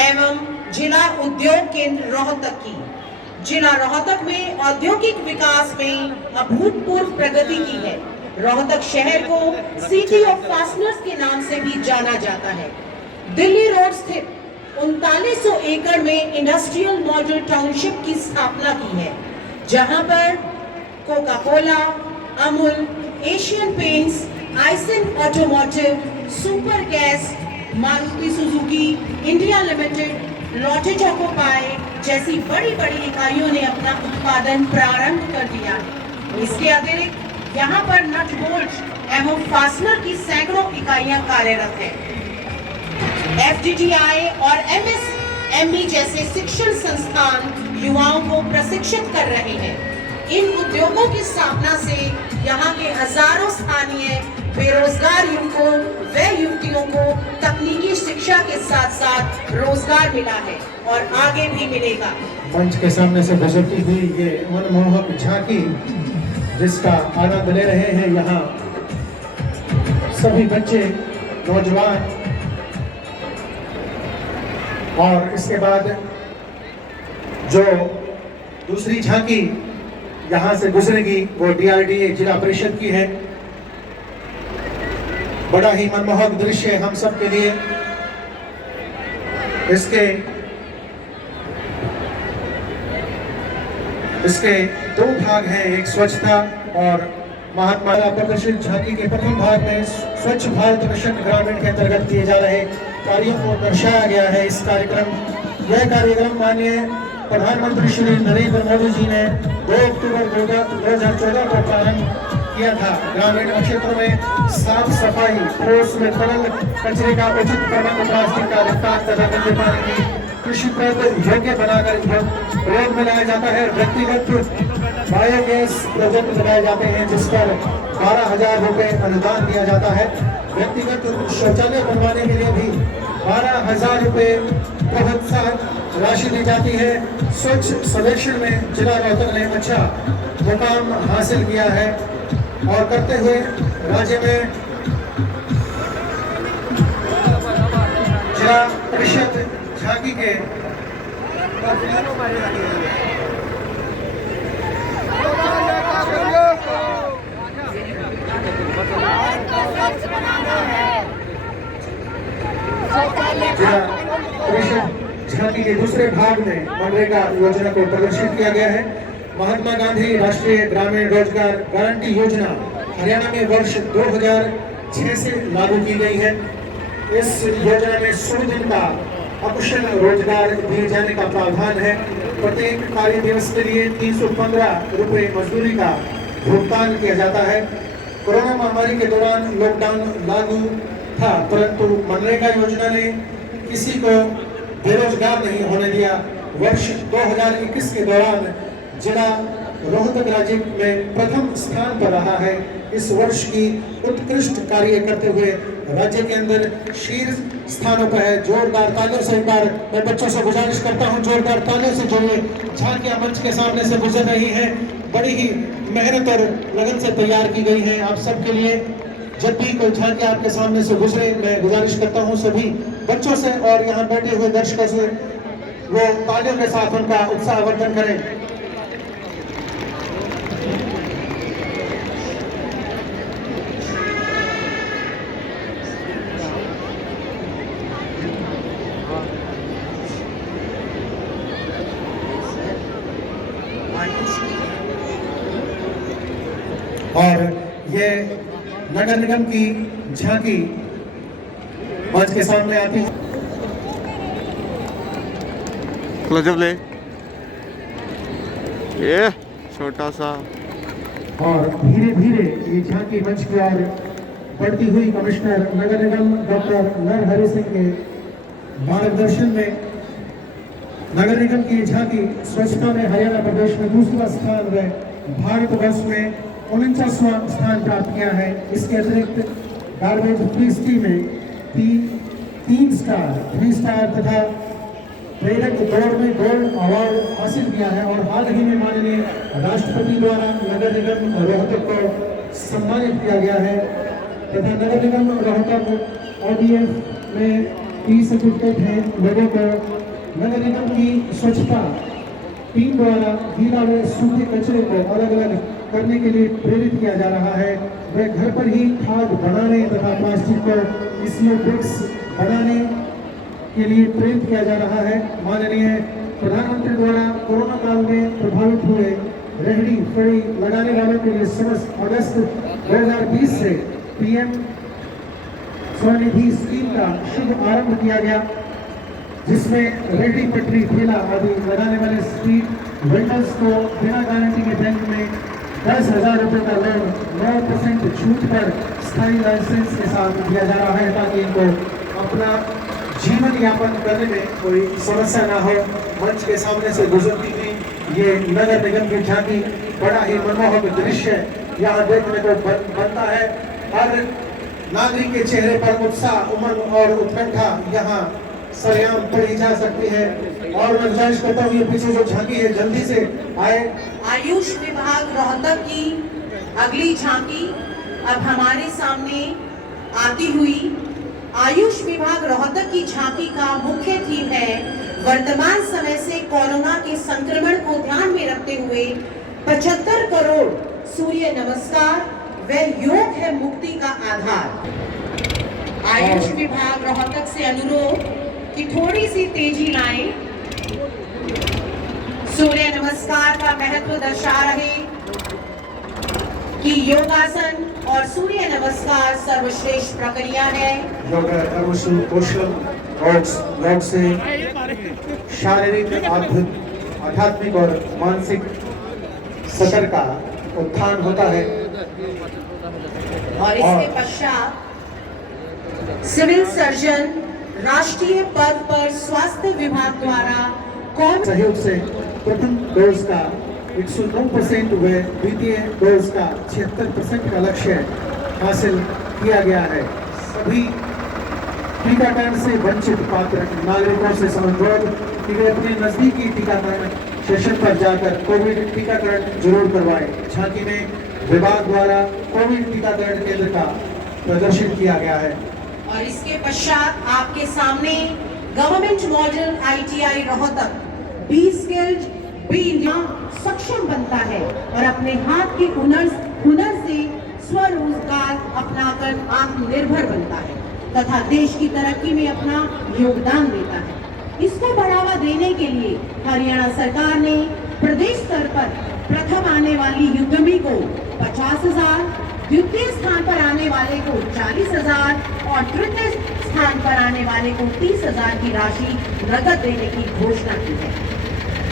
एवं जिला उद्योग केंद्र रोहतक की। जिला रोहतक में औद्योगिक विकास में अभूतपूर्व प्रगति की है। रोहतक शहर को सिटी ऑफ फास्टनर्स के नाम से भी जाना जाता है। दिल्ली रोड स्थित 3900 एकड़ में इंडस्ट्रियल मॉडल टाउनशिप की स्थापना की है, जहां पर Coca Cola, Amul, Asian Paints, Aisin Automotive, Super Gas, Maruti Suzuki India Limited, Lotte Chocopie जैसी बड़ी बड़ी इकाइयों ने अपना उत्पादन प्रारंभ कर दिया है। इसके अतिरिक्त यहाँ पर नट बोल्ट एवं फास्टनर की सैकड़ों इकाइयां कार्यरत हैं। FTTI और MSME जैसे शिक्षण संस्थान युवाओं को प्रशिक्षित कर रहे हैं। इन उद्योगों की स्थापना से यहाँ के हजारों स्थानीय बेरोजगार युवकों व युवतियों को तकनीकी शिक्षा के साथ साथ रोजगार मिला है और आगे भी मिलेगा। मंच के सामने से गुजरती हुई ये मनमोहक झांकी, जिसका आनंद ले रहे हैं यहाँ सभी बच्चे, नौजवान। और इसके बाद जो दूसरी झांकी यहाँ से गुजरेगी वो DRDA जिला परिषद की है। बड़ा ही मनमोहक दृश्य हम सब के लिए। इसके दो भाग हैं, एक स्वच्छता और महात्मा प्रदर्शित झांकी के प्रथम भाग में स्वच्छ भारत मिशन ग्रामीण के अंतर्गत किए जा रहे कार्यों को दर्शाया गया है। इस यह कार्यक्रम माननीय प्रधानमंत्री श्री नरेंद्र मोदी जी ने 2 अक्टूबर 2014 को प्रारंभ किया था। ग्रामीण क्षेत्रों में साफ सफाई, ठोस में तरल कचरे का उचित प्रबंधन, प्लास्टिक का निपटान तथा गंदे पानी की कृषि प्रयोग योग्य बनाकर प्रयोग में लाया जाता है। व्यक्तिगत बायोगैस प्रोजेक्ट लगाए जाते हैं, जिस पर 12,000 रुपए अनुदान दिया जाता है। व्यक्तिगत शौचालय बनवाने के लिए भी 12,000 रुपए प्रोत्साहन राशि दी जाती है। स्वच्छ सर्वेक्षण में जिला रोहतक ने अच्छा मुकाम हासिल किया है और करते हुए राज्य में जिला परिषद झांकी के जिला परिषद झांकी के दूसरे भाग में मनरेगा योजना को प्रदर्शित किया गया है। महात्मा गांधी राष्ट्रीय ग्रामीण रोजगार गारंटी योजना हरियाणा में वर्ष 2006 से लागू की गई है। इस योजना में 100 दिन का अकुशल रोजगार दिए जाने का प्रावधान है। प्रत्येक कार्य दिवस के लिए 315 रुपए मजदूरी का भुगतान किया जाता है। कोरोना महामारी के दौरान लॉकडाउन लागू था, परंतु मनरेगा योजना ने किसी को बेरोजगार नहीं होने दिया। वर्ष 2021 के दौरान जिला रोहतक राज्य में प्रथम स्थान पर रहा है। इस वर्ष की उत्कृष्ट कार्य करते हुए राज्य के अंदर शीर्ष स्थानों पर है। जोरदार तालियों से एक बार मैं बच्चों से गुजारिश करता हूं, जोरदार तालियों से जो ये झांकियां मंच के सामने से गुजर रही हैं, बड़ी ही मेहनत और लगन से तैयार की गई हैं आप सबके लिए। जब भी कोई झांकी आपके सामने से गुजरे, मैं गुजारिश करता हूं सभी बच्चों से और यहाँ बैठे हुए दर्शकों से वो तालियों के साथ उनका उत्साहवर्धन करें। और ये नगर निगम की झांकी मंच के सामने आती है। ले ये छोटा सा और धीरे धीरे ये झांकी मंच की ओर बढ़ती हुई कमिश्नर नगर निगम डॉक्टर नरहरि सिंह के मार्गदर्शन में नगर निगम की झांकी स्वच्छता में हरियाणा प्रदेश में दूसरा स्थान व भारतवर्ष में 49वां स्थान प्राप्त किया है। इसके अतिरिक्त गार्बेज फ्री सिटी में 3 स्टार तथा प्रेरक दौड़ में गोल्ड अवार्ड हासिल किया है। और हाल ही में माननीय राष्ट्रपति द्वारा नगर निगम रोहतक को सम्मानित किया गया है तथा नगर निगम रोहतक ODF में ई सर्टिफिकेट है। लोगों को नगर निगम की स्वच्छता टीम द्वारा गीला व सूखे कचरे को अलग अलग करने के लिए प्रेरित किया जा रहा है। वे घर पर ही खाद बनाने तथा प्लास्टिक को स्लो ब्रिक्स बनाने के लिए प्रेरित किया जा रहा है। माननीय प्रधानमंत्री द्वारा कोरोना काल में प्रभावित हुए रेहड़ी फड़ी लगाने वालों के लिए 16 अगस्त 2020 से पीएम स्वनिधि स्कीम का शुभ आरंभ किया गया, जिसमें रेहड़ी पटरी ठेला आदि लगाने वाले स्ट्रीट वेंडर्स को बिना गारंटी के बैंक में 10,000 रुपये का लोन 9% छूट पर स्थायी लाइसेंस के साथ दिया जा रहा है, ताकि इनको अपना जीवन यापन करने में कोई समस्या ना हो। मंच के सामने से गुजरती हुई ये नगर निगम की झांकी बड़ा ही मनमोहक दृश्य यहाँ देखने को बनता है। हर नागरिक के चेहरे पर उत्साह, उमंग और उत्कंठा यहाँ सरेआम पढ़ी जा सकती है। और मैं गुजारिश करता हूँ ये पीछे जो झांकी है जल्दी से आए। आयुष विभाग रोहतक की अगली झांकी अब हमारे सामने आती हुई। आयुष विभाग रोहतक की झांकी का मुख्य थीम है वर्तमान समय से कोरोना के संक्रमण को ध्यान में रखते हुए 75 करोड़ सूर्य नमस्कार व योग है मुक्ति का आधार। आयुष विभाग रोहतक से अनुरोध कि थोड़ी सी तेजी लाएं। सूर्य नमस्कार का महत्व दर्शा रहे कि योगासन और सूर्य नमस्कार सर्वश्रेष्ठ प्रक्रिया है। योग कौशल योग से शारीरिक, आध्यात्मिक और मानसिक सतर का उत्थान होता है। और इसके पश्चात सिविल सर्जन राष्ट्रीय पद पर स्वास्थ्य विभाग द्वारा कौन सहयोग से प्रथम डोज का 109% व द्वितीय डोज का 76% का लक्ष्य हासिल किया गया है। सभी टीकाकरण से वंचित पात्र नागरिकों से अनुरोध कि वे अपने नजदीकी टीकाकरण स्टेशन पर जाकर कोविड टीकाकरण जरूर करवाएं। झांकी में विभाग द्वारा कोविड टीकाकरण केंद्र का प्रदर्शन किया गया है। और इसके पश्चात आपके सामने government model ITI Rohtak be skilled be India सक्षम बनता है और अपने हाथ के हुनर से स्वरोजगार अपनाकर आत्मनिर्भर बनता है तथा देश की तरक्की में अपना योगदान देता है। इसको बढ़ावा देने के लिए हरियाणा सरकार ने प्रदेश स्तर पर प्रथम आने वाली युद्धमी को 50,000, द्वितीय स्थान पर आने वाले को 40,000 और तृतीय स्थान पर आने वाले को 30,000 की राशि नकद देने की घोषणा की है।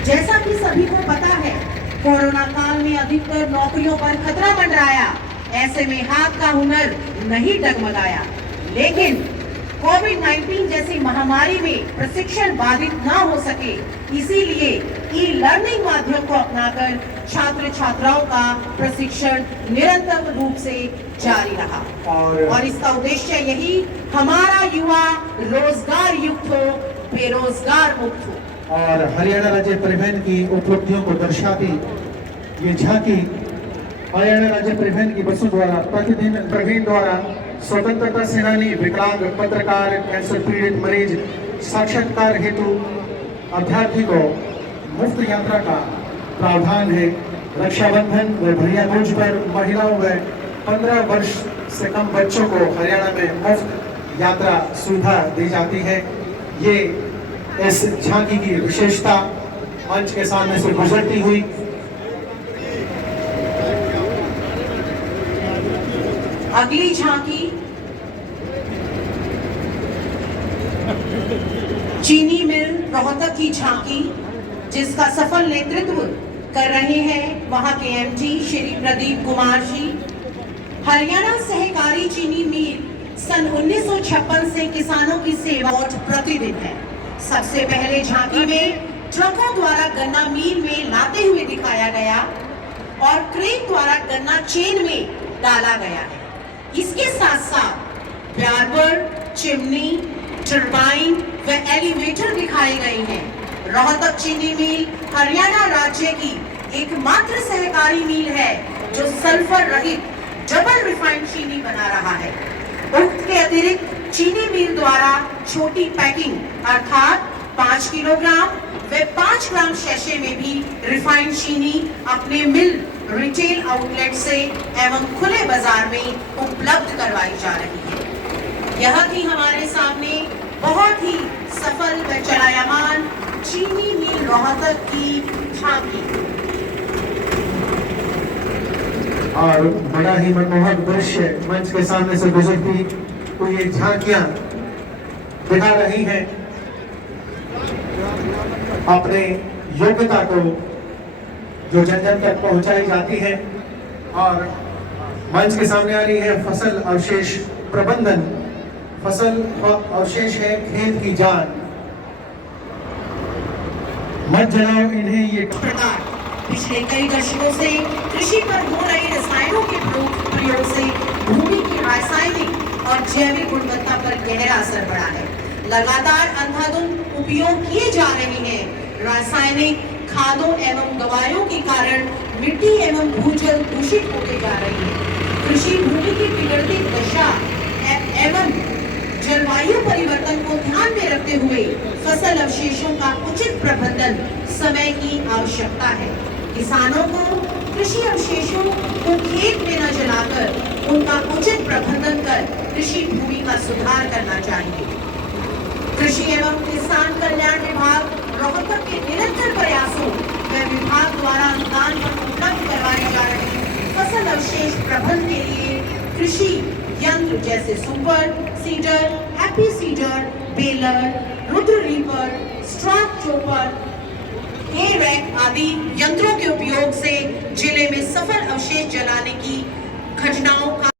जैसा कि सभी को पता है, कोरोना काल में अधिकतर नौकरियों पर खतरा मंडराया। ऐसे में हाथ का हुनर नहीं डगमगाया, लेकिन कोविड-19 जैसी महामारी में प्रशिक्षण बाधित ना हो सके, इसीलिए ई लर्निंग माध्यम को अपनाकर छात्र छात्राओं का प्रशिक्षण निरंतर रूप से जारी रहा और इसका उद्देश्य यही हमारा युवा रोजगार युक्त हो, बेरोजगार मुक्त हो। और हरियाणा राज्य परिवहन की उपलब्धियों को दर्शाती ये झांकी हरियाणा राज्य परिवहन की बसों द्वारा प्रतिदिन प्रवीण द्वारा स्वतंत्रता सेनानी, विकलांग, पत्रकार, कैंसर पीड़ित मरीज, साक्षात्कार हेतु अभ्यर्थी को मुफ्त यात्रा का प्रावधान है। रक्षाबंधन व भैया दूज पर महिलाओं व 15 वर्ष से कम बच्चों को हरियाणा में मुफ्त यात्रा सुविधा दी जाती है। ये इस झांकी की विशेषता। मंच के सामने से गुजरती हुई अगली झांकी चीनी मिल रोहतक की झांकी, जिसका सफल नेतृत्व कर रहे हैं वहां के MD श्री प्रदीप कुमार जी। हरियाणा सहकारी चीनी मिल सन 1956 से किसानों की सेवा प्रतिदिन है। सबसे पहले झांकी में ट्रकों द्वारा गन्ना मिल में लाते हुए दिखाया गया और क्रेन द्वारा गन्ना चेन में डाला गया है। इसके साथ साथ बार्बर, चिमनी, टरबाइन व एलिवेटर दिखाए गए हैं। रोहतक चीनी मिल हरियाणा राज्य की एकमात्र सहकारी मिल है जो सल्फर रहित डबल रिफाइंड चीनी बना रहा है। उक्त के अतिरिक्त चीनी मिल द्वारा छोटी पैकिंग अर्थात 5 किलोग्राम व 5 ग्राम शैशे में भी रिफाइंड चीनी अपने मिल रिटेल आउटलेट से एवं खुले बाजार में उपलब्ध करवाई जा रही है। यह थी हमारे सामने बहुत ही सफल व चलायमान चीनी मिल रोहतक की झांकी। और बड़ा ही मनमोहक दृश्य मंच के सामने से गुजरती हुई ये झांकियां दिखा रही हैं अपने योग्यता को जो जन जन तक पहुंचाई जाती है। और मंच के सामने आ रही है फसल अवशेष प्रबंधन। फसल अवशेष है खेत की जान, मत जलाओ इन्हें। ये प्रकार पिछले कई दशकों से कृषि पर हो रहे रसायनों के प्रयोग से भूमि की रासायनिक और जैविक गुणवत्ता पर गहरा असर पड़ा है। लगातार अंधाधुंध उपयोग किए जा रहे हैं। रासायनिक खादों एवं दवाइयों के कारण मिट्टी एवं भूजल दूषित होते जा रहे हैं। कृषि भूमि की बिगड़ती दशा एवं जलवायु परिवर्तन को ध्यान में रखते हुए फसल अवशेषों का उचित प्रबंधन समय की आवश्यकता है। किसानों को कृषि अवशेषों को खेत में न जलाकर उनका उचित प्रबंधन कर कृषि भूमि का सुधार करना चाहिए। कृषि एवं किसान कल्याण विभाग रोहतक के निरंतर प्रयासों व विभाग द्वारा अनुदान पर उपलब्ध करवाए जा रहे फसल अवशेष प्रबंधन के लिए कृषि यंत्र जैसे super seeder, happy seeder, baler, Rudra reaper, stroke chopper, rack आदि यंत्रों के उपयोग से जिले में सफल अवशेष जलाने की घटनाओं का